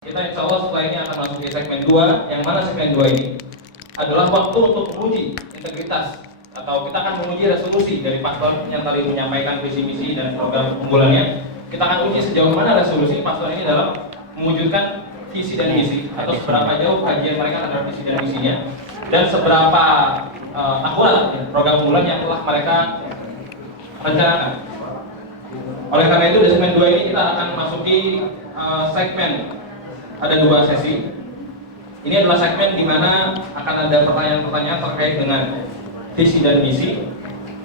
Kita insya Allah setelah ini akan masuk ke segmen 2, yang mana segmen 2 ini adalah waktu untuk menguji integritas atau kita akan menguji resolusi dari paslon yang tadi menyampaikan visi misi dan program unggulannya. Kita akan uji sejauh mana resolusi paslon ini dalam mewujudkan visi dan misi atau seberapa jauh kajian mereka terhadap visi dan misinya dan seberapa akurat program unggulan yang telah mereka rencanakan. Oleh karena itu di segmen 2 ini kita akan masuki segmen. Ada 2 sesi. Ini adalah segmen di mana akan ada pertanyaan-pertanyaan terkait dengan visi dan misi.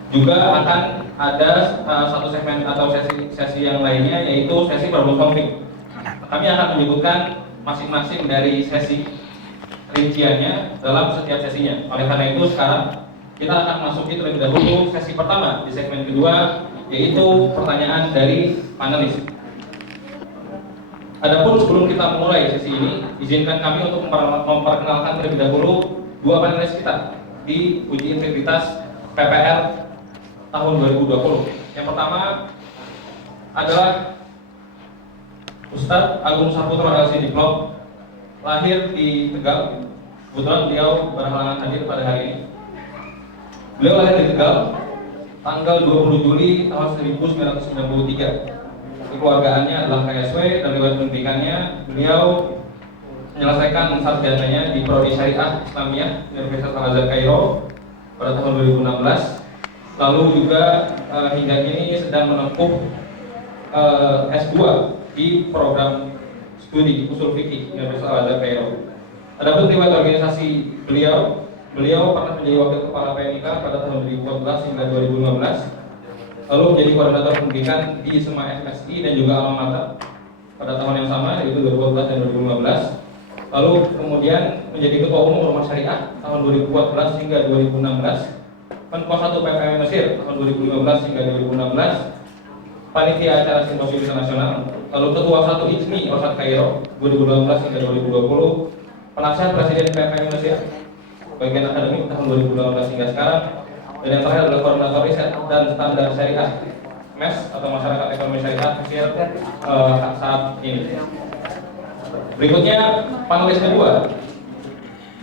Juga akan ada satu segmen atau sesi yang lainnya, yaitu sesi problem solving. Kami akan menyebutkan masing-masing dari sesi rinciannya dalam setiap sesinya. Oleh karena itu sekarang kita akan masuki terlebih dahulu sesi pertama di segmen kedua, yaitu pertanyaan dari panelis. Adapun sebelum kita memulai sesi ini, izinkan kami untuk memperkenalkan terlebih dahulu 2 panelis kita di uji integritas PPR tahun 2020. Yang pertama adalah Ustadz Agung Saputra LC Diplom, lahir di Tegal. Kebetulan beliau berhalangan hadir pada hari ini. Beliau lahir di Tegal tanggal 20 Juli tahun 1993. Keluargaannya adalah KSW dan riwayat pendidikannya beliau menyelesaikan sarjananya di Prodi Syariah Islamiyah Universitas Al-Azhar Kairo pada tahun 2016. Lalu juga hingga kini sedang menempuh S2 di program studi Usul Fikih Universitas Al-Azhar Kairo. Adapun riwayat organisasi beliau pernah menjadi wakil kepala PMIK pada tahun 2014 hingga 2015. Lalu menjadi koordinator pendidikan di SMA FSI dan juga Alma Mater pada tahun yang sama, yaitu 2014 dan 2015. Lalu kemudian menjadi ketua umum Ormas Syariah tahun 2014 hingga 2016, Penko 1 PPM Mesir tahun 2015 hingga 2016, panitia acara simposium internasional, lalu ketua 1 IJMI Ormas Kairo 2018 hingga 2020, penasihat presiden PPM Mesir bagian akademik tahun 2018 hingga sekarang. Dan yang terakhir adalah koordinator riset dan standar syariah MES atau Masyarakat Ekonomi Syariah Mesir saat ini. Berikutnya panelis kedua,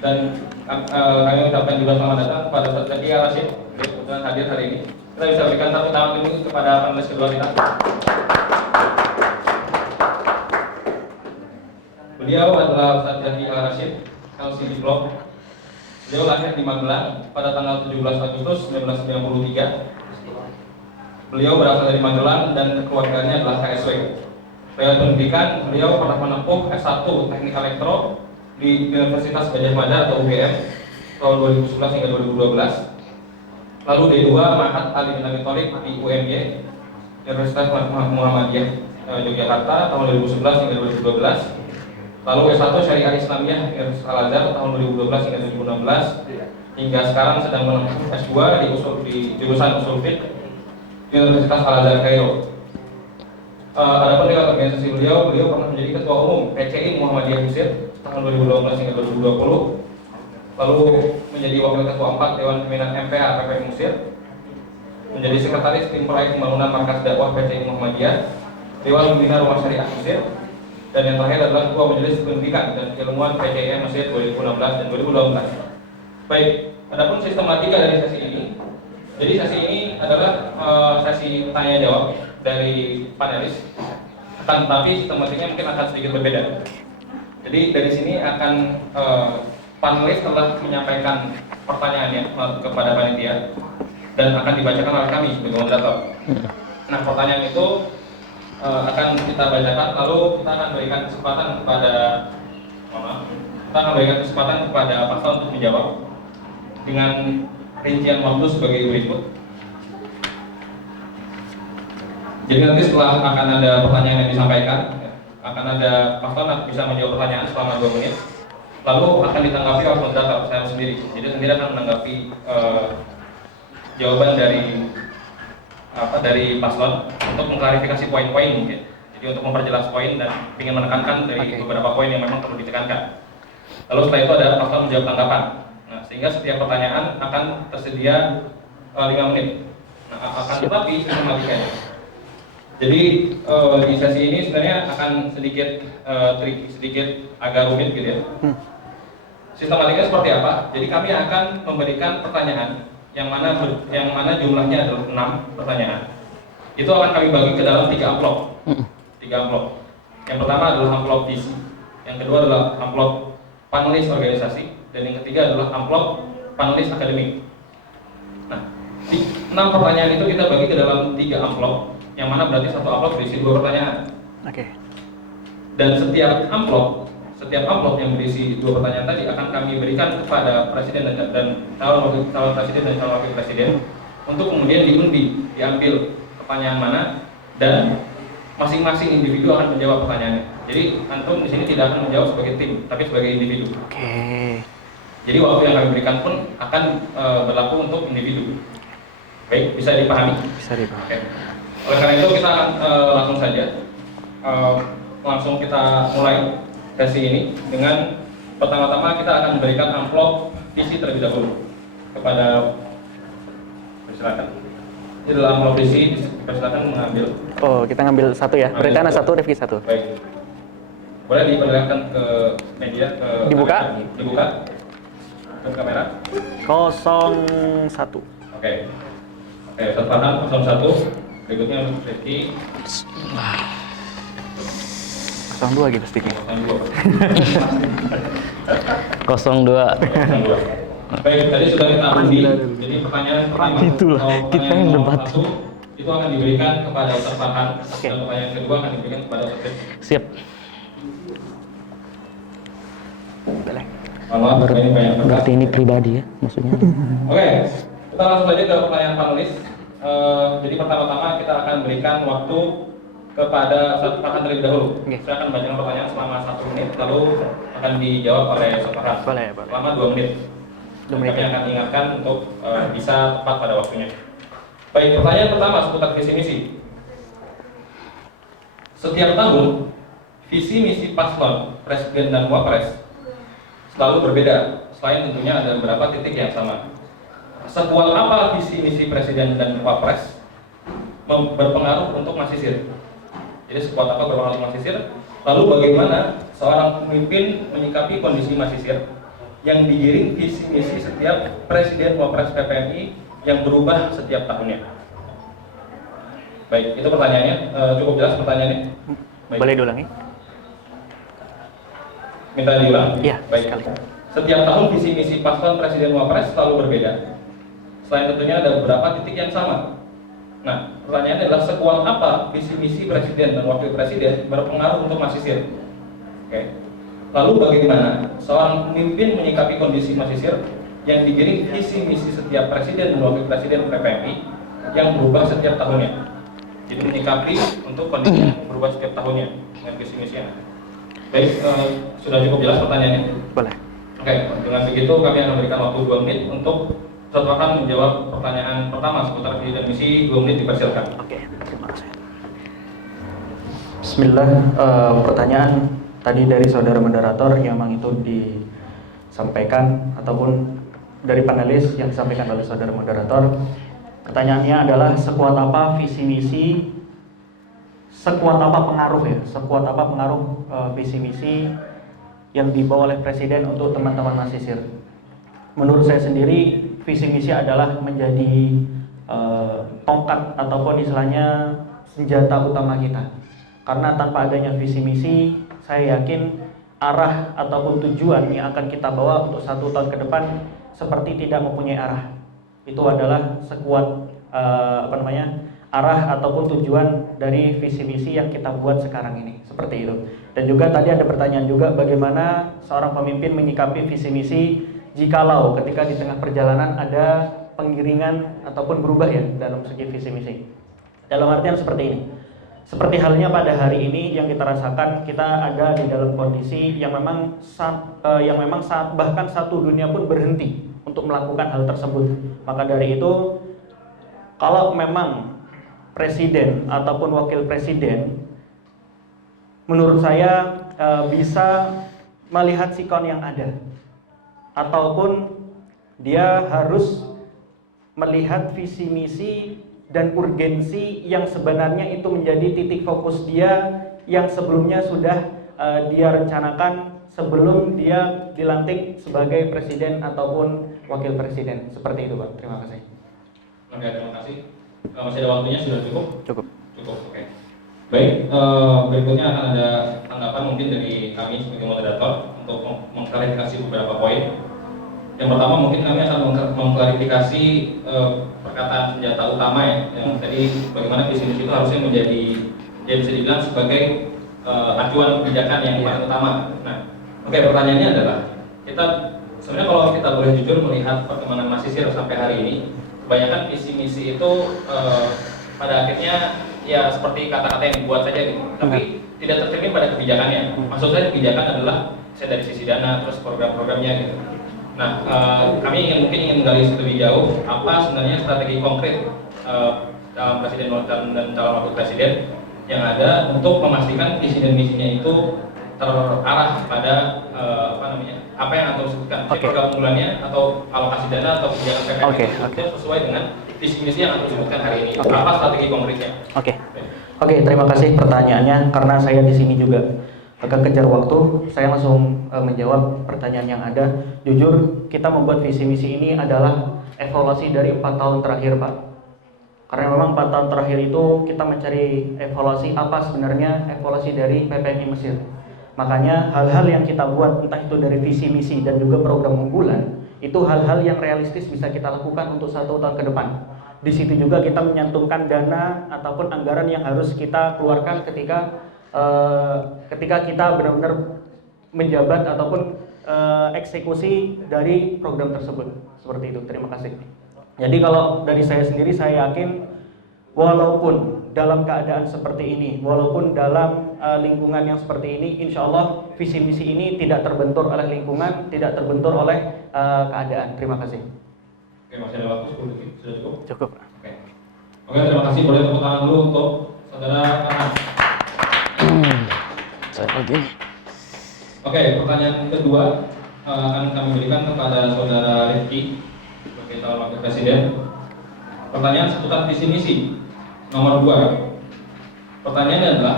dan kami ucapkan juga selamat datang kepada Ustaz Zaki Al-Rashid yang kebetulan hadir hari ini. Kita bisa berikan tepuk tangan dulu kepada panelis kedua kita. Beliau adalah Ustaz Zaki Al-Rashid, LC Diplom. Beliau lahir di Magelang pada tanggal 17 Agustus 1993. Beliau berasal dari Magelang dan keluarganya adalah KSW. Riwayat pendidikan, beliau pernah menempuh S1 Teknik Elektro di Universitas Gadjah Mada atau UGM tahun 2011 hingga 2012. Lalu D2 Ma'had Ali bin Abi Thalib di UMY Universitas Muhammadiyah Yogyakarta tahun 2011 hingga 2012. Lalu S1 Syariah Islamiyah Universitas Al-Azhar tahun 2012 hingga 2016. Hingga sekarang sedang menempuh S2 di jurusan Usul Fiqh Universitas Al-Azhar Kairo. Adapun riwayat organisasi beliau pernah menjadi ketua umum PCI Muhammadiyah Mesir tahun 2018 hingga 2020. Lalu menjadi wakil ketua 4 Dewan Pimpinan MPH PPM Mesir. Menjadi sekretaris tim proyek pembangunan markas dakwah PCI Muhammadiyah, Dewan Pembina Rumah Syariah Mesir. Dan yang terakhir adalah Ketua Majelis Pendidikan dan Keilmuan PCIM Mesir 2016 dan 2018. Baik, adapun sistematika dari sesi ini. Jadi sesi ini adalah sesi tanya jawab dari panelis. Akan tetapi sistematikanya mungkin akan sedikit berbeda. Jadi dari sini akan panelis telah menyampaikan pertanyaannya kepada panitia dan akan dibacakan oleh kami sebagai moderator. Nah, pertanyaan itu akan kita bacakan, lalu kita akan berikan kesempatan kepada paslon untuk menjawab dengan rincian waktu sebagai berikut. Jadi nanti setelah akan ada pertanyaan yang disampaikan, akan ada paslon bisa menjawab pertanyaan selama 2 menit, lalu akan ditanggapi oleh moderator saya sendiri. Jadi sendiri akan menanggapi jawaban dari paslon untuk mengklarifikasi poin-poin mungkin. Jadi untuk memperjelas poin dan ingin menekankan dari beberapa poin yang memang perlu ditekankan. Lalu setelah itu ada paslon menjawab tanggapan. Nah, sehingga setiap pertanyaan akan tersedia 5 menit. Nah, akan tetapi sistematikanya Jadi di sesi ini sebenarnya akan sedikit tricky, sedikit agak rumit gitu ya. Sistematikanya seperti apa? Jadi kami akan memberikan pertanyaan yang mana jumlahnya adalah 6 pertanyaan. Itu akan kami bagi ke dalam 3 amplop. 3 amplop. Yang pertama adalah amplop visi, yang kedua adalah amplop panelis organisasi, dan yang ketiga adalah amplop panelis akademik. Nah, 6 pertanyaan itu kita bagi ke dalam 3 amplop, yang mana berarti satu amplop berisi 2 pertanyaan. Oke. Dan setiap amplop yang berisi 2 pertanyaan tadi akan kami berikan kepada presiden dan calon presiden dan calon wakil presiden untuk kemudian diundi, diambil pertanyaan mana, dan masing-masing individu akan menjawab pertanyaannya. Jadi antum di sini tidak akan menjawab sebagai tim, tapi sebagai individu. Oke. Jadi waktu yang kami berikan pun akan berlaku untuk individu. Baik, bisa dipahami? Bisa dipahami. Oke. Oleh karena itu kita akan langsung saja kita mulai sesi ini dengan pertama-tama kita akan memberikan amplop visi terlebih dahulu kepada, silakan. Ini adalah amplop visi, silakan mengambil. Oh, kita ngambil satu ya. Berencana satu, Rifki satu. Baik. Boleh diperlihatkan ke media, ke dibuka? Kamera. Dibuka ke kamera. 01. Oke. Oke, Farhan 01. Berikutnya Rifki. 02 gitu sticknya. 02. Baik, tadi sudah kita undi. Jadi pertanyaan pertama kita yang debat. Itu akan diberikan kepada Ustaz Farhan, dan pertanyaan kedua akan diberikan kepada Ustaz Rifki. Siap. Boleh. Berarti ini pribadi ya maksudnya. Oke, kita langsung saja ke pertanyaan panelis. Jadi pertama-tama kita akan berikan waktu kepada Ustaz Farhan terlebih dahulu. Saya akan bacakan pertanyaan selama 1 menit, lalu akan dijawab oleh Ustaz Farhan selama 2 menit. Kami akan ingatkan untuk bisa tepat pada waktunya. Baik, pertanyaan pertama seputar visi misi. Setiap tahun visi misi paslon presiden dan wapres selalu berbeda, selain tentunya ada beberapa titik yang sama. Sekuat apa visi misi presiden dan wapres berpengaruh untuk masisir? Jadi sekuat apa berpengaruh untuk masisir? Lalu bagaimana seorang pemimpin menyikapi kondisi masisir yang digiring visi misi setiap presiden wapres PPMI yang berubah setiap tahunnya? Baik, itu pertanyaannya. Cukup jelas pertanyaannya? Baik. Boleh diulangi? Minta diulang? Iya, baik. sekali. Setiap tahun visi misi paslon presiden wapres selalu berbeda. Selain tentunya ada beberapa titik yang sama. Nah, pertanyaannya adalah sekuat apa visi misi presiden dan wakil presiden berpengaruh untuk masisir? Oke. Lalu bagaimana seorang pemimpin menyikapi kondisi masisir yang digiring visi misi setiap presiden dan wakil presiden PPMI yang berubah setiap tahunnya? Jadi menyikapi untuk kondisi yang berubah setiap tahunnya dengan visi misi yang ada. Baik, sudah cukup jelas pertanyaannya? Boleh. Oke, dengan begitu kami akan memberikan waktu 2 menit untuk Ustaz Farhan menjawab pertanyaan pertama seputar visi dan misi. 2 menit dipersilakan. Oke, terima kasih. Bismillah. Pertanyaan tadi dari saudara moderator yang memang itu disampaikan ataupun dari panelis yang disampaikan oleh saudara moderator. Pertanyaannya adalah sekuat apa visi misi, sekuat apa pengaruh ya, sekuat apa pengaruh visi misi yang dibawa oleh presiden untuk teman-teman masisir. Menurut saya sendiri visi misi adalah menjadi tongkat ataupun istilahnya senjata utama kita. Karena tanpa adanya visi misi, saya yakin arah ataupun tujuan yang akan kita bawa untuk 1 tahun ke depan seperti tidak mempunyai arah. Itu adalah sekuat arah ataupun tujuan dari visi misi yang kita buat sekarang ini, seperti itu. Dan juga tadi ada pertanyaan juga bagaimana seorang pemimpin menyikapi visi misi jikalau ketika di tengah perjalanan ada pengiringan ataupun berubah ya dalam segi visi misi. Dalam artian seperti ini. Seperti halnya pada hari ini yang kita rasakan, kita ada di dalam kondisi yang memang bahkan satu dunia pun berhenti untuk melakukan hal tersebut. Maka dari itu, kalau memang presiden ataupun wakil presiden, menurut saya bisa melihat sikon yang ada, ataupun dia harus melihat visi misi dan urgensi yang sebenarnya itu menjadi titik fokus dia yang sebelumnya sudah dia rencanakan sebelum dia dilantik sebagai presiden ataupun wakil presiden. Seperti itu, Pak. Terima kasih. Oke, terima kasih. Masih ada waktunya, sudah cukup? Cukup. Cukup, oke. Baik, berikutnya akan ada tanggapan mungkin dari kami sebagai moderator untuk mengklarifikasi beberapa poin. Yang pertama mungkin kami akan mengklarifikasi perkataan senjata utama ya, yang tadi bagaimana visi misi itu harusnya menjadi yang bisa dibilang sebagai acuan kebijakan yang paling utama. Nah, oke, pertanyaannya adalah kita sebenarnya kalau kita boleh jujur melihat perkembangan Masisir sampai hari ini, kebanyakan visi misi itu pada akhirnya ya seperti kata-kata yang dibuat saja gitu, tapi tidak tercermin pada kebijakannya. Maksud saya kebijakan adalah saya dari sisi dana terus program-programnya gitu. Nah, kami mungkin ingin menggali lebih jauh apa sebenarnya strategi konkret dalam presiden dan calon wakil presiden yang ada untuk memastikan visi dan misinya itu terarah pada apa yang antum sebutkan, program unggulannya atau alokasi dana atau kebijakan PPN itu sesuai dengan visi misi yang antum sebutkan hari ini. Apa strategi konkretnya? Oke, terima kasih pertanyaannya. Karena saya di sini juga akan kejar waktu, saya langsung menjawab pertanyaan yang ada. Jujur, kita membuat visi misi ini adalah evaluasi dari 4 tahun terakhir, Pak. Karena memang 4 tahun terakhir itu kita mencari evaluasi apa sebenarnya evaluasi dari PPMI Mesir. Makanya hal-hal yang kita buat, entah itu dari visi misi dan juga program unggulan, itu hal-hal yang realistis bisa kita lakukan untuk 1 tahun ke depan. Di situ juga kita menyantumkan dana ataupun anggaran yang harus kita keluarkan ketika kita benar-benar menjabat ataupun eksekusi dari program tersebut. Seperti itu. Terima kasih. Jadi kalau dari saya sendiri, saya yakin walaupun dalam keadaan seperti ini, walaupun dalam lingkungan yang seperti ini, insya Allah visi misi ini tidak terbentur oleh lingkungan, tidak terbentur oleh keadaan. Terima kasih. Oke, masih ada waktu 10 detik, sudah cukup? Cukup. Oke, terima kasih. Boleh tepuk tangan dulu untuk saudara Anas. Saya lagi. Oke, pertanyaan kedua akan kami berikan kepada saudara Rifki sebagai calon wakil presiden. Pertanyaan seputar visi misi. Nomor 2. Pertanyaannya adalah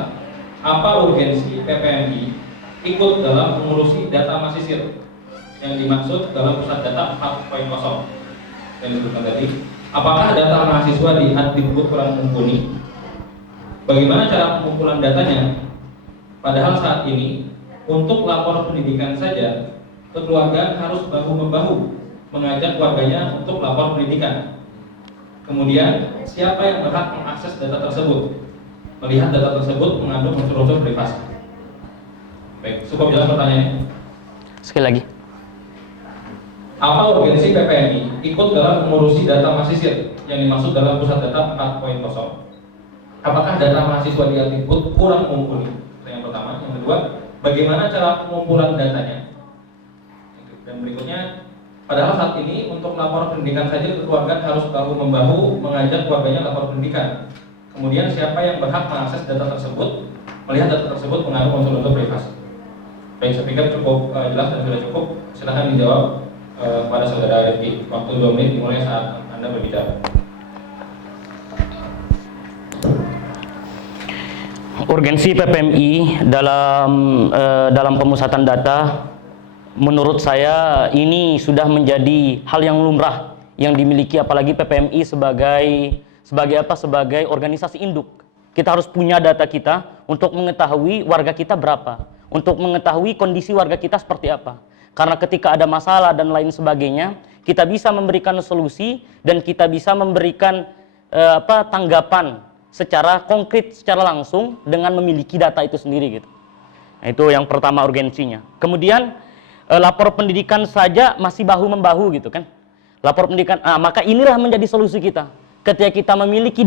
apa urgensi PPMI ikut dalam mengurusi data Masisir yang dimaksud dalam pusat data 4.0 yang disebutkan tadi? Apakah data mahasiswa di Hadikbud kurang mumpuni? Bagaimana cara pengumpulan datanya? Padahal saat ini untuk lapor pendidikan saja kekeluargaan harus bahu-membahu mengajak warganya untuk lapor pendidikan. Kemudian siapa yang berhak mengakses data tersebut? Melihat data tersebut mengandung unsur-unsur privasi. Baik, cukup jelas pertanyaannya. Sekali lagi. Apa urgensi PPMI ikut dalam mengurusi data Masisir yang dimaksud dalam pusat data 4.0? Apakah data mahasiswa di Hadikbud kurang mumpuni? Yang pertama. Yang kedua, bagaimana cara pengumpulan datanya? Dan berikutnya, padahal saat ini untuk lapor pendidikan saja keluarga harus bahu-membahu mengajak keluarganya lapor pendidikan. Kemudian siapa yang berhak mengakses data tersebut? Melihat data tersebut mengandung unsur-unsur privasi. Baik, saya pikir cukup jelas dan sudah cukup. Silahkan dijawab pada saudara Rifki. Waktu 2 menit dimulai saat Anda berbicara. Urgensi PPMI dalam pemusatan data, menurut saya ini sudah menjadi hal yang lumrah yang dimiliki, apalagi PPMI sebagai organisasi induk. Kita harus punya data kita untuk mengetahui warga kita berapa, untuk mengetahui kondisi warga kita seperti apa. Karena ketika ada masalah dan lain sebagainya, kita bisa memberikan solusi dan kita bisa memberikan tanggapan secara konkret, secara langsung dengan memiliki data itu sendiri gitu. Nah, itu yang pertama urgensinya. Kemudian lapor pendidikan saja masih bahu-membahu gitu kan. Lapor pendidikan, maka inilah menjadi solusi kita. Ketika kita memiliki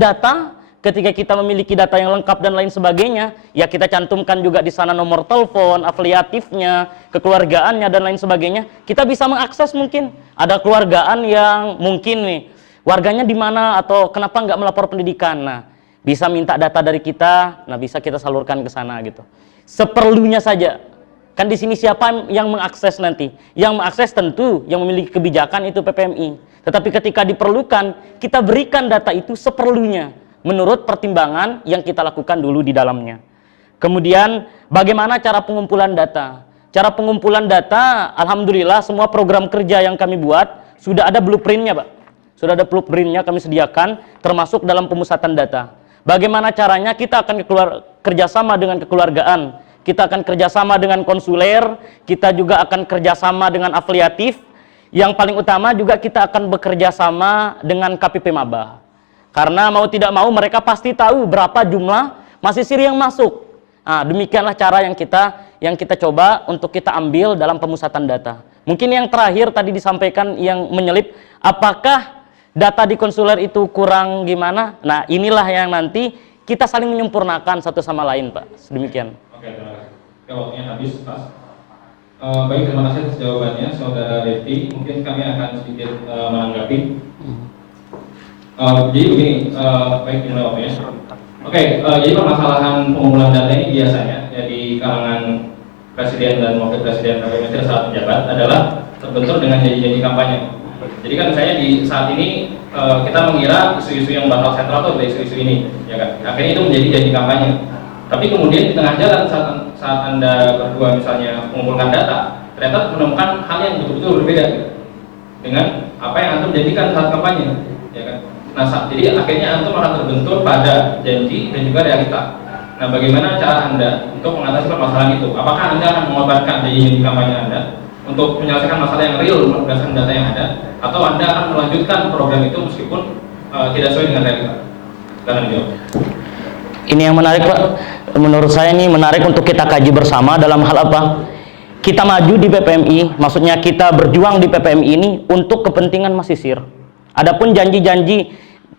data yang lengkap dan lain sebagainya, ya kita cantumkan juga di sana nomor telepon, afiliatifnya, kekeluargaannya dan lain sebagainya. Kita bisa mengakses, mungkin ada keluargaan yang mungkin nih warganya di mana atau kenapa nggak melapor pendidikan. Nah, bisa minta data dari kita, nah bisa kita salurkan ke sana gitu. Seperlunya saja. Kan di sini siapa yang mengakses nanti? Yang mengakses tentu yang memiliki kebijakan itu PPMI. Tetapi ketika diperlukan, kita berikan data itu seperlunya menurut pertimbangan yang kita lakukan dulu di dalamnya. Kemudian bagaimana cara pengumpulan data? Cara pengumpulan data, alhamdulillah semua program kerja yang kami buat sudah ada blueprintnya, Pak. Sudah ada blueprintnya kami sediakan, termasuk dalam pemusatan data. Bagaimana caranya? Kita akan kerjasama dengan kekeluargaan, kita akan kerjasama dengan konsuler, kita juga akan kerjasama dengan afiliatif. Yang paling utama juga kita akan bekerja sama dengan KPP Maba. Karena mau tidak mau mereka pasti tahu berapa jumlah mahasiswa yang masuk. Nah, demikianlah cara yang kita coba untuk kita ambil dalam pemusatan data. Mungkin yang terakhir tadi disampaikan yang menyelip, apakah data di konsuler itu kurang gimana? Nah, inilah yang nanti kita saling menyempurnakan satu sama lain, Pak. Demikian. Oke, terima kasih. Ya, waktunya habis, Mas. Baik, terima kasih atas jawabannya, Saudara Refti. Mungkin kami akan sedikit menanggapi. Jadi begini, baik, dimulai waktunya. Oke, jadi permasalahan pengumpulan data ini biasanya ya, di kalangan Presiden dan Wakil Presiden KPMT saat menjabat adalah terbentur dengan janji-janji kampanye. Jadi kan misalnya di saat ini kita mengira isu-isu yang bakal sentral itu adalah isu-isu ini, ya kan? Akhirnya itu menjadi janji kampanye. Tapi kemudian di tengah jalan saat Anda berdua misalnya mengumpulkan data, ternyata menemukan hal yang betul-betul berbeda dengan apa yang Antum janjikan saat kampanye, ya kan? Nah, jadi akhirnya Antum akan terbentur pada janji dan juga realita. Nah, bagaimana cara Anda untuk mengatasi permasalahan itu? Apakah Anda akan mengorbankan janji kampanye Anda untuk menyelesaikan masalah yang real berdasarkan data yang ada, atau Anda akan melanjutkan program itu meskipun tidak sesuai dengan realita? Silahkan dijawab. Ini yang menarik, Pak. Menurut saya ini menarik untuk kita kaji bersama dalam hal apa? Kita maju di PPMI, maksudnya kita berjuang di PPMI ini untuk kepentingan mahasiswa. Adapun janji-janji,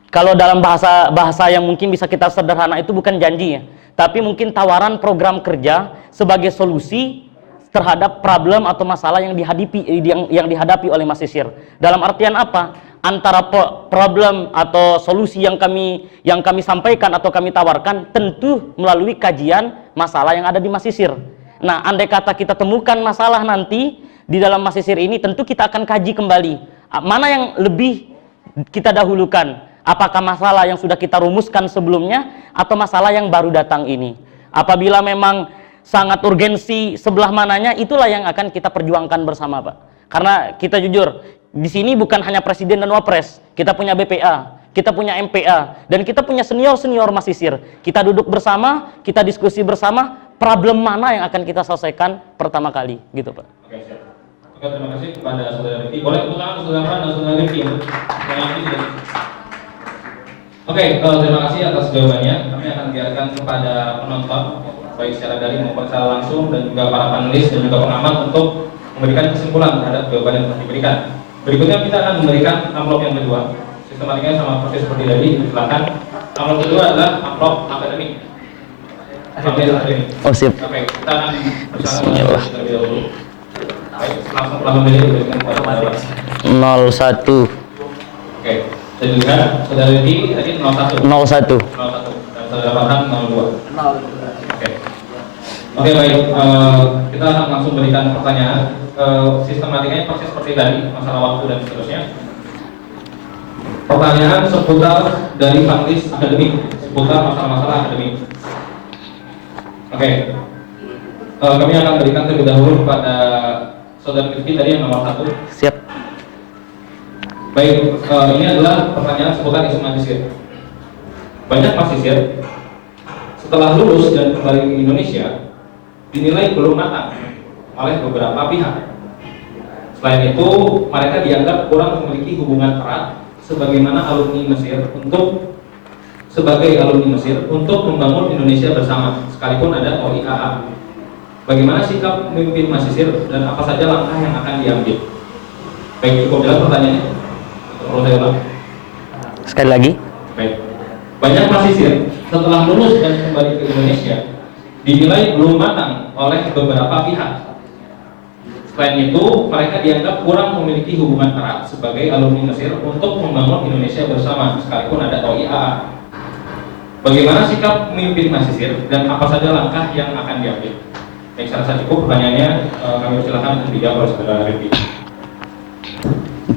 kalau dalam bahasa yang mungkin bisa kita sederhana itu bukan janji ya, tapi mungkin tawaran program kerja sebagai solusi terhadap problem atau masalah yang dihadapi oleh mahasiswa. Dalam artian apa? Antara problem atau solusi yang kami sampaikan atau kami tawarkan tentu melalui kajian masalah yang ada di mahasiswa. Nah, andai kata kita temukan masalah nanti di dalam mahasiswa ini, tentu kita akan kaji kembali mana yang lebih kita dahulukan. Apakah masalah yang sudah kita rumuskan sebelumnya atau masalah yang baru datang ini? Apabila memang sangat urgensi sebelah mananya, itulah yang akan kita perjuangkan bersama, Pak. Karena kita jujur, di sini bukan hanya presiden dan wapres, kita punya BPA, kita punya MPA, dan kita punya senior-senior mahasiswa. Kita duduk bersama, kita diskusi bersama, problem mana yang akan kita selesaikan pertama kali, gitu, Pak. Oke, siap. Oke, terima kasih kepada Saudara Rifki. Boleh tepuk tangan Saudara Rahman dan Saudara Rifki. Oke, terima kasih atas jawabannya. Kami akan biarkan kepada penonton, baik secara daring maupun secara langsung, dan juga para panelis dan juga pengamat untuk memberikan kesimpulan terhadap jawaban yang telah diberikan. Berikutnya kita akan memberikan amplop yang kedua. Sistematikanya sama persis seperti tadi. Silakan. Amplop kedua adalah amplop akademik. Oh, sip. Oke, kita akan bersama terlebih dahulu. Baik, langsung memilih diberikan kepada Saudara. 01. Oke, dan juga Saudara Rifki tadi 01. 01. Dan Saudara Farhan 02. Oke. Oke, baik. Kita akan langsung berikan pertanyaan. Sistematikanya persis seperti tadi, masalah waktu dan seterusnya. Pertanyaan seputar dari panelis akademik, seputar masalah-masalah akademik. Oke. Kami akan berikan terlebih dahulu kepada Saudara Rifki tadi yang nomor 1. Siap. Baik, ini adalah pertanyaan seputar isu mahasiswa. Banyak mahasiswa setelah lulus dan kembali ke Indonesia dinilai belum matang oleh beberapa pihak. Selain itu, mereka dianggap kurang memiliki hubungan erat sebagai alumni Mesir untuk membangun Indonesia bersama, sekalipun ada OIAA. Bagaimana sikap pemimpin mahasiswa dan apa saja langkah yang akan diambil? Baik, cukup jelas pertanyaannya? Perlu saya ulang? Sekali lagi. Baik. Banyak mahasiswa setelah lulus dan kembali ke Indonesia dinilai belum matang oleh beberapa pihak. Selain itu, mereka dianggap kurang memiliki hubungan erat sebagai alumni Mesir untuk membangun Indonesia bersama, sekalipun ada OIAA. Bagaimana sikap pemimpin mahasiswa dan apa saja langkah yang akan diambil? Baik, saya rasa cukup pertanyaannya. Kami persilakan untuk dijawab oleh saudara Rifki.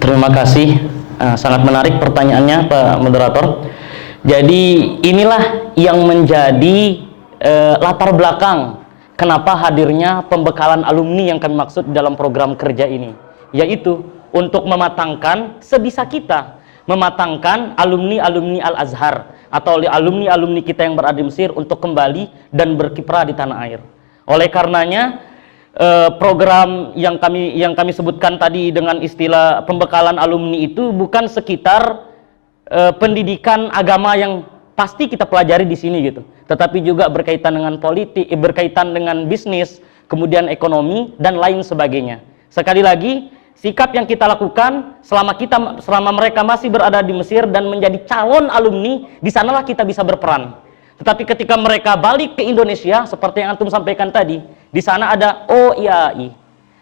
Terima kasih. Sangat menarik pertanyaannya, Pak Moderator. Jadi inilah yang menjadi latar belakang kenapa hadirnya pembekalan alumni yang kami maksud dalam program kerja ini, yaitu untuk mematangkan sebisa kita, mematangkan alumni-alumni Al-Azhar atau alumni-alumni kita yang berada di Mesir untuk kembali dan berkiprah di tanah air. Oleh karenanya program yang kami sebutkan tadi dengan istilah pembekalan alumni itu bukan sekitar pendidikan agama yang pasti kita pelajari di sini gitu, tetapi juga berkaitan dengan politik, berkaitan dengan bisnis, kemudian ekonomi dan lain sebagainya. Sekali lagi, sikap yang kita lakukan selama mereka masih berada di Mesir dan menjadi calon alumni, di sanalah kita bisa berperan. Tetapi ketika mereka balik ke Indonesia, seperti yang antum sampaikan tadi, di sana ada OIAI.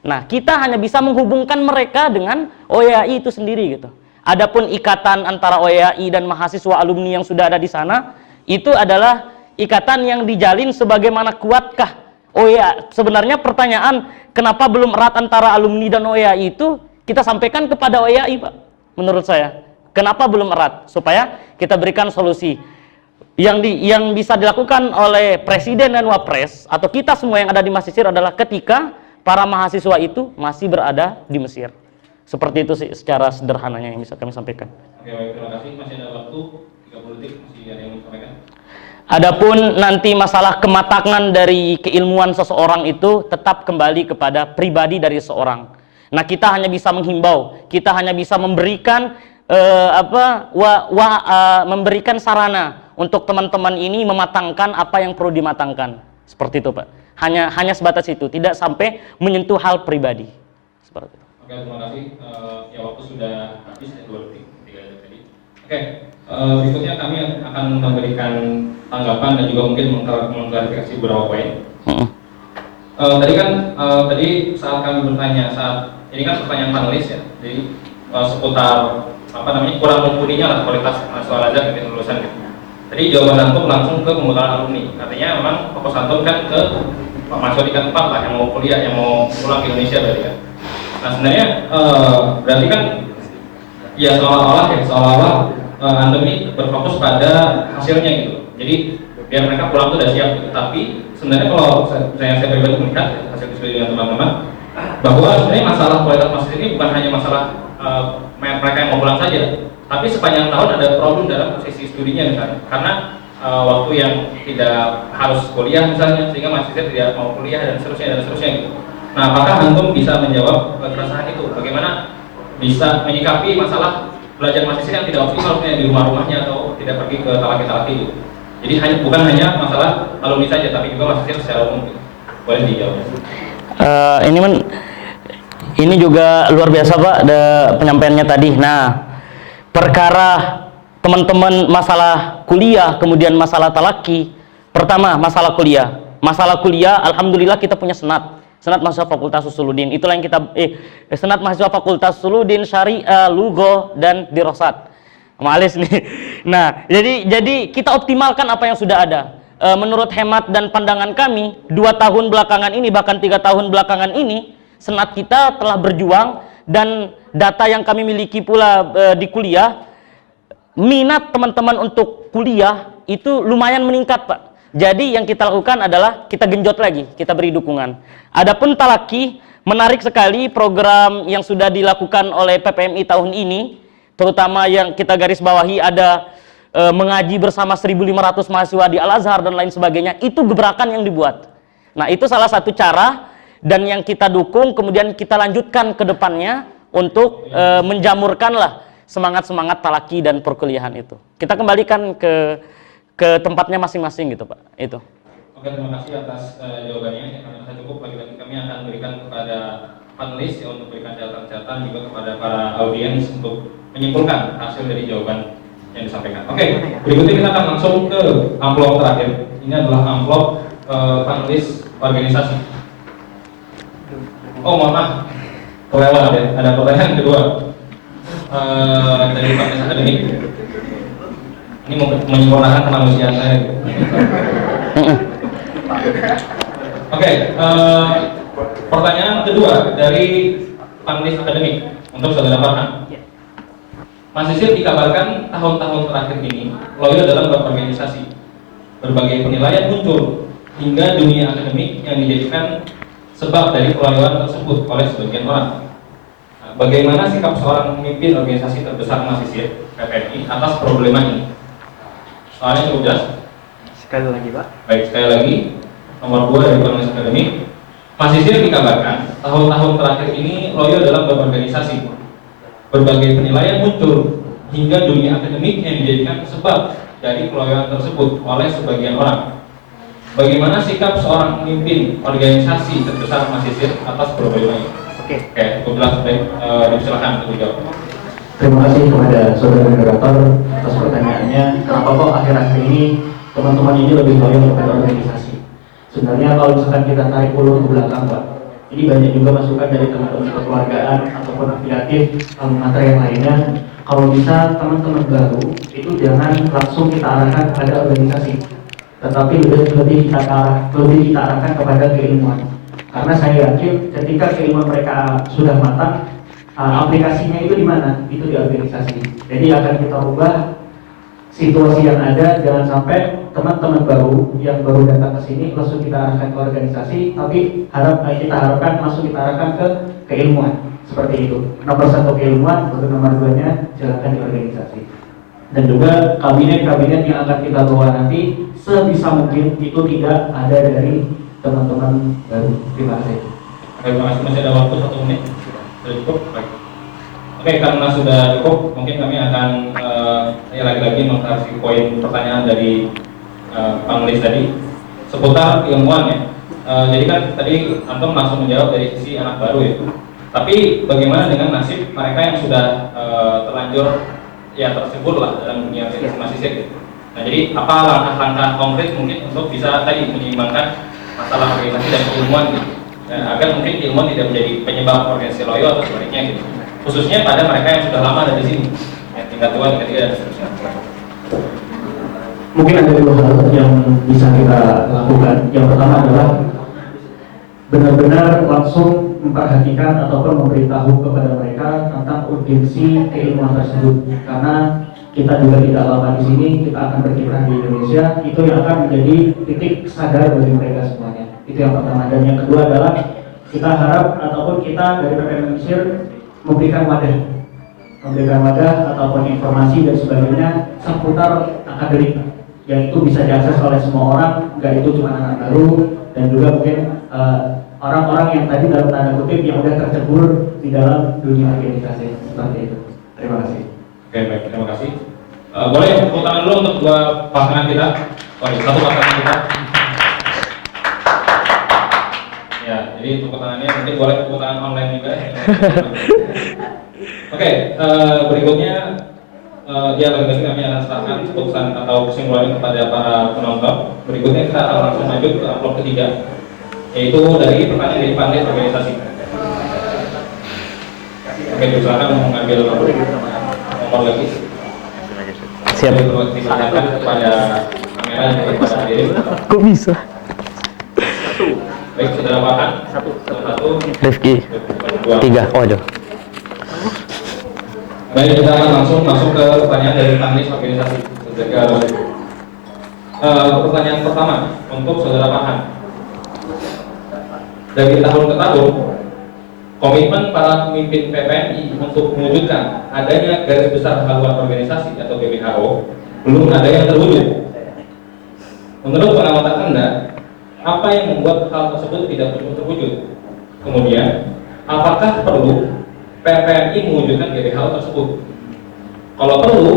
Nah, kita hanya bisa menghubungkan mereka dengan OIAI itu sendiri gitu. Adapun ikatan antara OIAI dan mahasiswa alumni yang sudah ada di sana, itu adalah ikatan yang dijalin sebagaimana kuatkah OIAI. Sebenarnya pertanyaan kenapa belum erat antara alumni dan OIAI itu kita sampaikan kepada OIAI, Pak. Menurut saya, kenapa belum erat? Supaya kita berikan solusi. Yang bisa dilakukan oleh Presiden dan Wapres atau kita semua yang ada di Mesir adalah ketika para mahasiswa itu masih berada di Mesir. Seperti itu sih secara sederhananya yang bisa kami sampaikan. Oke, baik, terima kasih. Masih ada waktu 30 detik, masih ada yang mau disampaikan? Adapun nanti masalah kematangan dari keilmuan seseorang itu tetap kembali kepada pribadi dari seseorang. Nah, kita hanya bisa menghimbau, kita hanya bisa memberikan memberikan sarana untuk teman-teman ini mematangkan apa yang perlu dimatangkan. Seperti itu, Pak. Hanya sebatas itu, tidak sampai menyentuh hal pribadi. Seperti itu. Oke, terima kasih. Ya, waktu sudah habis ya, 2 detik, 3 detik tadi. Oke, berikutnya kami akan memberikan tanggapan dan juga mungkin mengklarifikasi beberapa poin. Tadi saat kami bertanya, ini kan pertanyaan panelis ya, jadi seputar kurang mumpuninya lah kualitas mahasiswa Al-Azhar gitu, lulusan gitu. Tadi jawaban antum langsung ke pembekalan alumni. Artinya memang fokus antum kan ke mahasiswa tingkat 4 lah yang mau kuliah, yang mau pulang ke Indonesia berarti kan. Nah, sebenarnya berarti kan ya seolah-olah antum ini berfokus pada hasilnya gitu. Jadi biar mereka pulang tuh udah siap gitu. Tapi sebenarnya kalau saya pribadi melihat hasil diskusi dengan teman-teman bahwa sebenarnya masalah kualitas mahasiswa ini bukan hanya masalah mereka yang mau pulang saja, tapi sepanjang tahun ada problem dalam sesi studinya misalnya. Karena waktu yang tidak harus kuliah misalnya, sehingga mahasiswa tidak mau kuliah dan seterusnya gitu. Nah, apakah antum bisa menjawab keresahan itu? Bagaimana bisa menyikapi masalah belajar mahasiswa yang tidak optimal di rumah-rumahnya atau tidak pergi ke talaki-talaki gitu? Jadi bukan hanya masalah alumni saja, tapi juga mahasiswa secara umum. Boleh dijawab? Ini juga luar biasa, Pak, penyampaiannya tadi. Nah, perkara teman-teman masalah kuliah, kemudian masalah talaki. Pertama, masalah kuliah. Masalah kuliah, alhamdulillah kita punya senat mahasiswa Fakultas Usuluddin. Itulah yang kita senat mahasiswa Fakultas Usuluddin, Syariah, Lugho, dan Dirosat. Malis nih. Nah, jadi kita optimalkan apa yang sudah ada. Menurut hemat dan pandangan kami, 2 tahun belakangan ini, bahkan 3 tahun belakangan ini, senat kita telah berjuang, dan data yang kami miliki pula di kuliah, minat teman-teman untuk kuliah itu lumayan meningkat, Pak. Jadi yang kita lakukan adalah kita genjot lagi, kita beri dukungan. Adapun talaki, menarik sekali program yang sudah dilakukan oleh PPMI tahun ini, terutama yang kita garis bawahi ada mengaji bersama 1.500 mahasiswa di Al-Azhar dan lain sebagainya. Itu gebrakan yang dibuat. Nah, itu salah satu cara dan yang kita dukung, kemudian kita lanjutkan ke depannya untuk menjamurkanlah semangat-semangat talaki dan perkuliahan itu. Kita kembalikan ke tempatnya masing-masing gitu, Pak. Itu. Oke, terima kasih atas jawabannya. Karena saya cukup, lagi-lagi kami akan berikan kepada panelis ya, untuk berikan catatan-catatan juga kepada para audiens untuk menyimpulkan hasil dari jawaban yang disampaikan. Oke, berikutnya kita akan langsung ke amplop terakhir. Ini adalah amplop panelis organisasi. Oh, mohon maaf, kelewat ya. Ada pertanyaan kedua dari panelis akademik. Ini menyempurnakan kemanusiaan saya. Oke, pertanyaan kedua dari panelis akademik untuk saudara Farhan. Mas Sisir dikabarkan tahun-tahun terakhir ini loyal dalam berorganisasi. Berbagai penilaian muncul hingga dunia akademik yang dijadikan sebab dari keloyalan tersebut oleh sebagian orang. Bagaimana sikap seorang pemimpin organisasi terbesar Mas Sisir, PPNI, atas problema ini? Soalnya cukup jelas. Sekali lagi, Pak. Baik, sekali lagi. Nomor 2 dari panelis akademik. Mas Sisir dikabarkan tahun-tahun terakhir ini loyal dalam berorganisasi. Berbagai penilaian muncul hingga dunia akademik yang dijadikan sebab dari keloyalan tersebut oleh sebagian orang. Bagaimana sikap seorang pemimpin organisasi terbesar Mas Sisir atas problema ini? Oke, cukup jelas. Baik, dipersilakan untuk dijawab. Terima kasih kepada saudara moderator atas pertanyaannya. Kenapa kok akhir-akhir ini teman-teman ini lebih loyal kepada organisasi? Sebenarnya kalau misalkan kita tarik ulur ke belakang, Pak, ini banyak juga masukan dari teman-teman kekeluargaan ataupun afiliatif materi yang lainnya. Kalau bisa teman-teman baru itu jangan langsung kita arahkan kepada organisasi, tetapi lebih kita arahkan kepada keilmuan. Karena saya yakin ketika keilmuan mereka sudah matang, aplikasinya itu di mana? Itu di organisasi. Jadi akan kita ubah situasi yang ada. Jangan sampai teman-teman baru yang baru datang ke sini langsung kita arahkan ke organisasi, tapi kita harapkan langsung kita arahkan ke keilmuan. Seperti itu. Nomor 1 keilmuan, baru nomor 2-nya jalankan di organisasi. Dan juga kabinet-kabinet yang akan kita bawa nanti sebisa mungkin itu tidak ada dari teman-teman baru. Terima kasih. Terima kasih. Masih ada waktu 1 menit. Sudah cukup? Baik. Oke, karena sudah cukup, mungkin kami akan lagi-lagi mengklarifikasi poin pertanyaan dari panelis tadi seputar keilmuan ya. Jadi kan tadi Anton langsung menjawab dari sisi anak baru ya. Tapi bagaimana dengan nasib mereka yang sudah terlanjur ya tersebut lah dalam dunia organisasi gitu. Nah, jadi apa langkah-langkah konkret mungkin untuk bisa tadi menyeimbangkan masalah organisasi dan keilmuan gitu, agar mungkin keilmuan tidak menjadi penyebab organisasi loyo atau sebaliknya gitu, khususnya pada mereka yang sudah lama ada di sini, ya, tingkat 2, tingkat 3 dan seterusnya. Mungkin ada 2 hal yang bisa kita lakukan. Yang pertama adalah benar-benar langsung memperhatikan ataupun memberitahu kepada mereka tentang urgensi keilmuan tersebut. Karena kita juga tidak lama di sini, kita akan berkiprah di Indonesia, itu yang akan menjadi titik sadar bagi mereka semuanya. Itu yang pertama. Dan yang kedua adalah kita harap ataupun kita dari PPM Mesir memberikan wadah ataupun informasi dan sebagainya seputar akademik yang itu bisa diakses oleh semua orang, nggak itu cuma anak baru, dan juga mungkin orang-orang yang tadi dalam tanda kutip yang udah tercebur di dalam dunia organisasi seperti itu. Terima kasih. Oke, baik, terima kasih. Boleh tepuk tangan dulu untuk 2 pasangan kita. Oh, 1 pasangan kita. Ya, jadi tepuk tangannya mungkin boleh tepuk tangan online juga. Oke, berikutnya ya lagi kami akan serahkan keputusan atau kesimpulan kepada para penonton. Berikutnya kita akan langsung lanjut ke amplop ketiga, yaitu dari pertanyaan dari panelis organisasi. Oke, silakan mengambil nomor lagi. Siap. Dipersilakan kepada kamera dan kepada hadirin. Kok bisa? Baik, saudara Farhan. 1. Rifki. 3. Oh, aduh. Baik, kita akan langsung masuk ke pertanyaan dari panelis organisasi. Pertanyaan pertama untuk saudara Farhan. Dari tahun ke tahun, komitmen para pemimpin PPNI untuk mewujudkan adanya garis besar haluan organisasi atau GBHO belum ada yang terwujud. Menurut pengamatan Anda, apa yang membuat hal tersebut tidak terwujud? Kemudian, apakah perlu PPNI mewujudkan GBHO tersebut? Kalau perlu,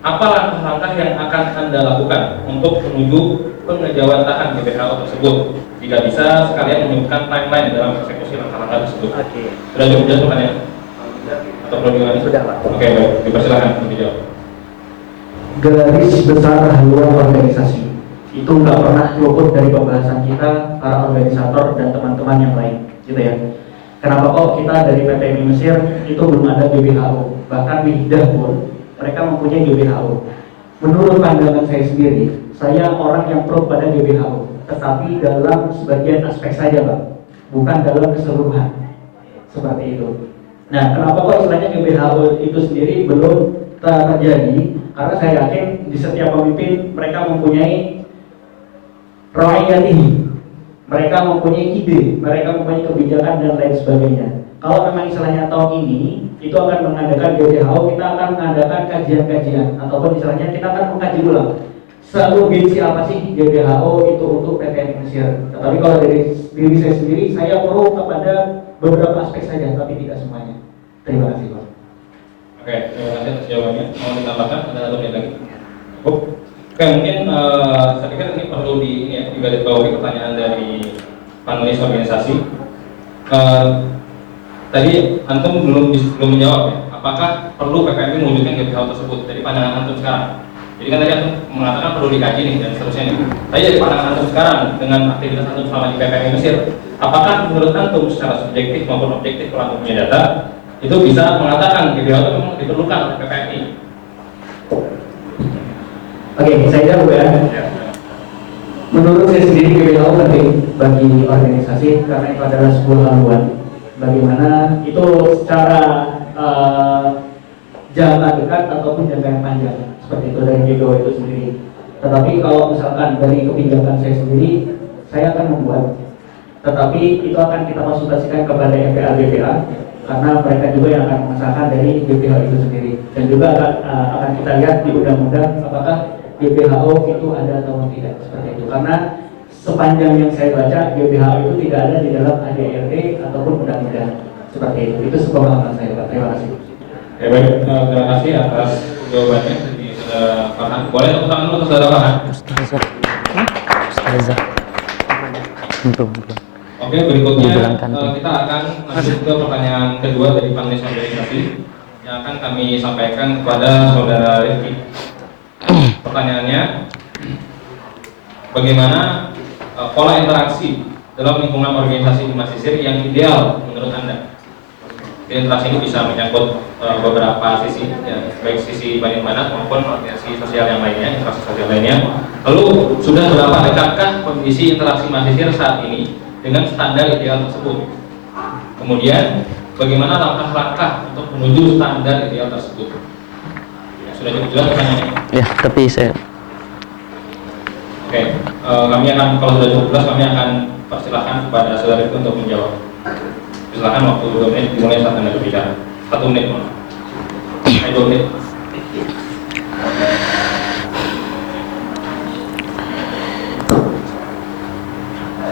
apa langkah-langkah yang akan Anda lakukan untuk menuju pengejawantahan GBHO tersebut? Jika bisa, sekalian menyebutkan timeline dalam eksekusi langkah-langkah tersebut. Oke. Sudah cukup jelas pertanyaan? Atau perlu diulangi? Sudah, Pak. Oke, baik. Dipersilakan untuk dijawab. Garis besar haluan organisasi itu nggak pernah luput dari pembahasan kita, para organisator dan teman-teman yang lain, gitu ya. Kenapa kok kita dari PPMI Mesir itu belum ada GBHO? Bahkan Wihdah pun mereka mempunyai GBHO. Menurut pandangan saya sendiri, saya orang yang pro pada GBHO. tetapi dalam sebagian aspek saja Pak, bukan dalam keseluruhan. Seperti itu. Nah, kenapa kok istilahnya GBHO itu sendiri belum terjadi? Karena saya yakin di setiap pemimpin mereka mempunyai roh yang tinggi, mereka mempunyai ide, mereka mempunyai kebijakan dan lain sebagainya. Kalau memang istilahnya tahun ini itu akan mengadakan GBHO, kita akan mengadakan kajian-kajian ataupun istilahnya kita akan mengkaji ulang seurgensi apa sih GBHO itu untuk PPNI Mesir. Tetapi kalau dari diri saya sendiri, saya pro kepada beberapa aspek saja, tapi tidak semuanya. Terima kasih Pak. Oke, terima kasih atas jawabannya. Mau ditambahkan ada satu menit lagi? Cukup. Oke, mungkin saya pikir ini perlu digarisbawahi pertanyaan dari panelis organisasi. Tadi antum belum menjawab ya, apakah perlu PPMI mewujudkan GBHO tersebut dari pandangan antum sekarang? Jadi kan tadi antum mengatakan perlu dikaji nih dan seterusnya nih. Tapi dari pandangan antum sekarang dengan aktivitas antum selama di PPMI Mesir, apakah menurut antum secara subjektif maupun objektif kalau antum punya data itu bisa mengatakan GBHO itu memang diperlukan oleh PPMI? Oke, saya jawab ya. Menurut saya sendiri GBHO penting bagi organisasi karena itu adalah sebuah haluan. Bagaimana itu secara jangka dekat ataupun jangka yang panjang seperti itu dari GBHO itu sendiri. Tetapi kalau misalkan dari kebijakan saya sendiri, saya akan membuat. Tetapi itu akan kita konsultasikan kepada FPA-BPA karena mereka juga yang akan mengesahkan dari GBHO itu sendiri. Dan juga akan kita lihat di undang-undang apakah GBHO itu ada atau tidak seperti itu. Karena sepanjang yang saya baca GBHO itu tidak ada di dalam ADRT ataupun undang-undang seperti itu. Itu sepemahaman saya Pak. Terima kasih. Ya baik, terima kasih atas jawabannya dari Saudara Farhan. Boleh tepuk tangan untuk Saudara Farhan? Ustazah. Oke, berikutnya kita akan lanjut ke pertanyaan kedua dari panelis organisasi yang akan kami sampaikan kepada Saudara Rifki. Pertanyaannya, bagaimana pola interaksi dalam lingkungan organisasi di Masisir yang ideal menurut Anda? Interaksi ini bisa menyangkut beberapa sisi, ya, baik sisi Banin Banat maupun organisasi sosial yang lainnya, interaksi sosial lainnya. Lalu sudah berapa dekatkah kondisi interaksi Masisir saat ini dengan standar ideal tersebut? Kemudian bagaimana langkah-langkah untuk menuju standar ideal tersebut? Ya, sudah cukup jelas pertanyaannya? Ya, tapi saya. Oke, kami akan, kalau sudah cukup jelas, kami akan persilahkan kepada Saudara itu untuk menjawab. Silakan, waktu 2 menit dimulai saat Anda berbicara. 1 menit, 2 menit.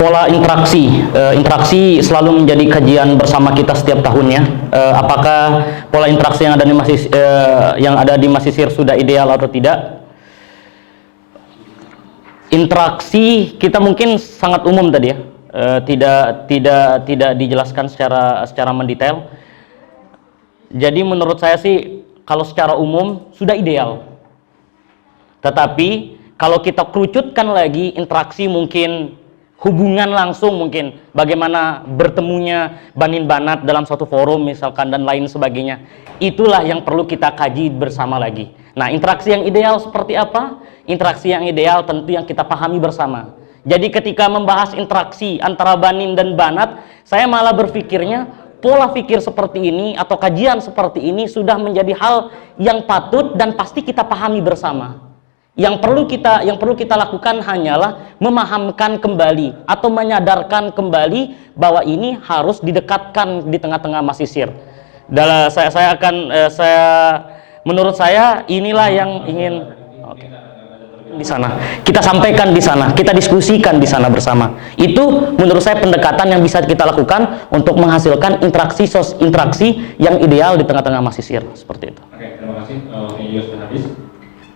Pola interaksi selalu menjadi kajian bersama kita setiap tahunnya. Apakah pola interaksi yang ada di Masisir sudah ideal atau tidak? Interaksi kita mungkin sangat umum tadi ya. Tidak dijelaskan secara mendetail. Jadi menurut saya sih kalau secara umum sudah ideal. Tetapi kalau kita kerucutkan lagi interaksi, mungkin hubungan langsung, mungkin bagaimana bertemunya Banin Banat dalam suatu forum misalkan dan lain sebagainya. Itulah yang perlu kita kaji bersama lagi. Nah, interaksi yang ideal seperti apa? Interaksi yang ideal tentu yang kita pahami bersama. Jadi ketika membahas interaksi antara Banin dan Banat, saya malah berpikirnya pola pikir seperti ini atau kajian seperti ini sudah menjadi hal yang patut dan pasti kita pahami bersama. Yang perlu kita lakukan hanyalah memahamkan kembali atau menyadarkan kembali bahwa ini harus didekatkan di tengah-tengah Masisir. Menurut saya inilah yang ingin di sana. Kita sampaikan di sana, kita diskusikan di sana bersama. Itu menurut saya pendekatan yang bisa kita lakukan untuk menghasilkan interaksi yang ideal di tengah-tengah Masisir seperti itu. Oke, terima kasih. Ini sudah habis.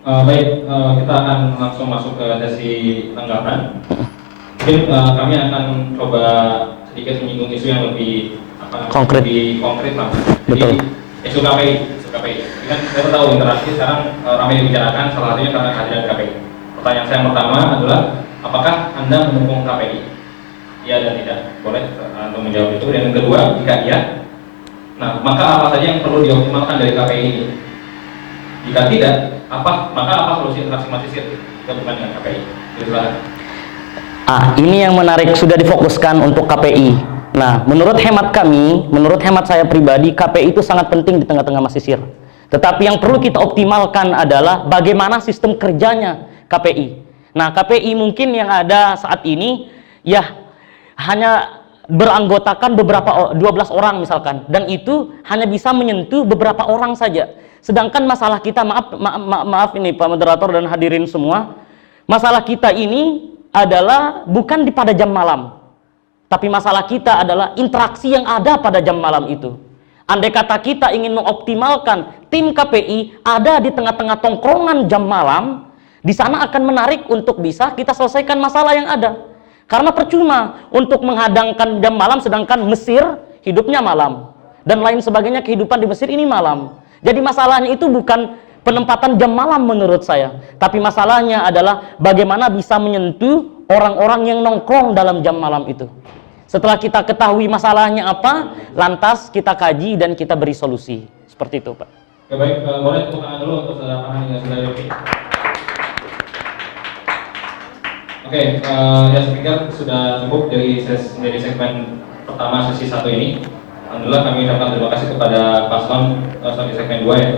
Baik, kita akan langsung masuk ke sesi tanggapan. Mungkin kami akan coba sedikit menyinggung isu yang lebih konkret lah. Betul. Jadi isu KPI. Ini kan saya tahu interaksi sekarang ramai dibicarakan, salah satunya karena kehadiran KPI. Pertanyaan saya yang pertama adalah, apakah Anda mendukung KPI? Iya dan tidak. Boleh untuk menjawab itu. Dan yang kedua, jika iya, nah maka apa saja yang perlu dioptimalkan dari KPI ini? Jika tidak, maka apa solusi interaksi Masisir gabungan dengan KPI? Silakan. Ini yang menarik, sudah difokuskan untuk KPI. Nah, menurut hemat kami, menurut hemat saya pribadi, KPI itu sangat penting di tengah-tengah masisir. Tetapi yang perlu kita optimalkan adalah bagaimana sistem kerjanya KPI. Nah, KPI mungkin yang ada saat ini, ya hanya beranggotakan beberapa 12 orang misalkan, dan itu hanya bisa menyentuh beberapa orang saja. Sedangkan masalah kita, maaf ini Pak Moderator dan hadirin semua, masalah kita ini adalah bukan pada jam malam, tapi masalah kita adalah interaksi yang ada pada jam malam itu. Andai kata kita ingin mengoptimalkan tim KPI ada di tengah-tengah tongkrongan jam malam, di sana akan menarik untuk bisa kita selesaikan masalah yang ada. Karena percuma untuk menghadangkan jam malam sedangkan Mesir hidupnya malam dan lain sebagainya, kehidupan di Mesir ini malam. Jadi masalahnya itu bukan penempatan jam malam menurut saya, tapi masalahnya adalah bagaimana bisa menyentuh orang-orang yang nongkrong dalam jam malam itu. Setelah kita ketahui masalahnya apa, lantas kita kaji dan kita beri solusi. Seperti itu, Pak. Oke, baik, boleh tepuk tangan dulu untuk saudara Farhan dan saudara Yofi. Oke, ya saya pikir sudah cukup dari segmen pertama sesi 1 ini. Alhamdulillah kami ucapkan terima kasih kepada paslon di segmen 2 ya,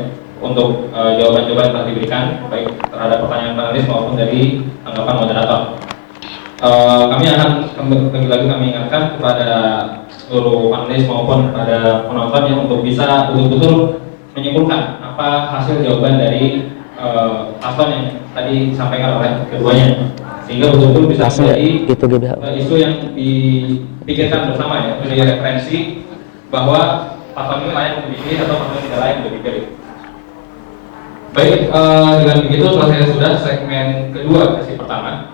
untuk jawaban-jawaban yang telah diberikan baik terhadap pertanyaan panelis maupun dari tanggapan moderator. Kami akan lagi kami ingatkan kepada seluruh panelis maupun kepada penonton yang untuk bisa betul-betul menyimpulkan apa hasil jawaban dari paslon yang tadi disampaikan oleh keduanya, sehingga betul-betul bisa menjadi isu yang dipikirkan bersama ya, menjadi referensi bahwa paslon ini layak untuk dipilih atau paslon tidak layak untuk dipilih. Baik, dengan begitu selesai sudah segmen kedua sesi pertama.